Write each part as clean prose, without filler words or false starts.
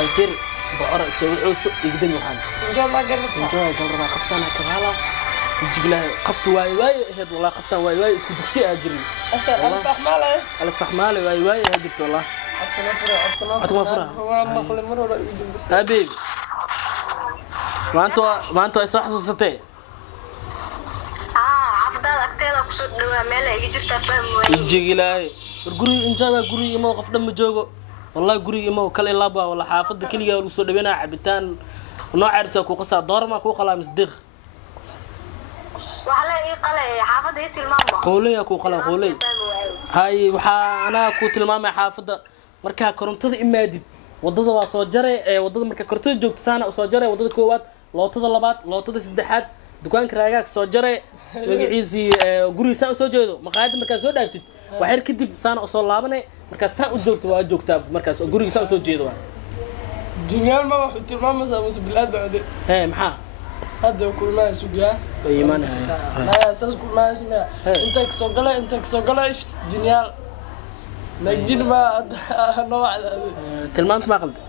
الفير بقرا سوي عوسو يقدم وحان انجو ما قلت انجو قال ربا قفتنا كرالا يجيله قفت واي هاد والله قفتان واي اسكو دكسي اجري الفح ماله الفح مالي واي هادت والله عطنا فرا هو مخل مرة حبيبي ما انتو ايسو حسوستي عفداد agteeda ku soo dhawaa meel ay jirta faham weey jigilaay guri injaba guri imo qof dhan ma joogo wallahi guri imo kale laba wala xaafada kaliya lagu soo dhaweena cabitaan nooc arta ku qasaa doorma ku qalaa misdiq waxa la ii qalay xaafada ii tilmaamo qoolay ku qalaa qoolay hay waxa ana ku tilmaamay xaafada marka korontada imaadid wadada waa soo jaray wadada marka korontada joogto saana soo jaray wadada koowaad lootada labaad lootada saddexaad dukaanka raagaag soo jaray magaciisi guriga saan soo jeedo maqaayad marka soo dhaaftid waxyar kadib saan soo laabanay marka saan u joogto waa joogtaa markaas guriga saan soo jeedo waa جنيال ما واحد تلمام مثلا مسبلات بعد maxaa هذا كل ما يسوقها iimaanaya لا اساس كل ما اسمع انت كسوقله ايش جنيال نجين ما نوع tilmaanta ma qalbi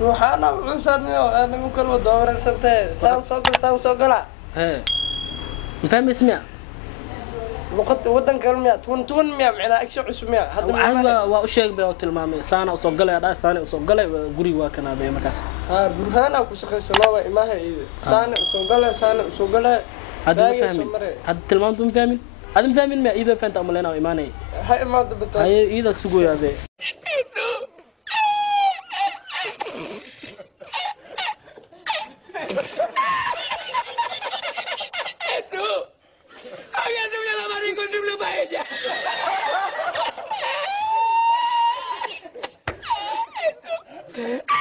روحانا وحسن انا من كل ودور رسلته سام سوقله مفهم اسمع لقد ودن كلمه تون ميا معنا اكش عسميا هذا ما waa u sheeg bay oo tilmaamay saana soo galay dhaa saana soo galay guriga waa kana bay markaas burhana ku shaqeysanawa imaha saana soo galay hada fahmin hada tilmaantu fahmin hada fahmin ma ida fahanta amalena imaanay hay ma dabta hay ida sugo yaade ella.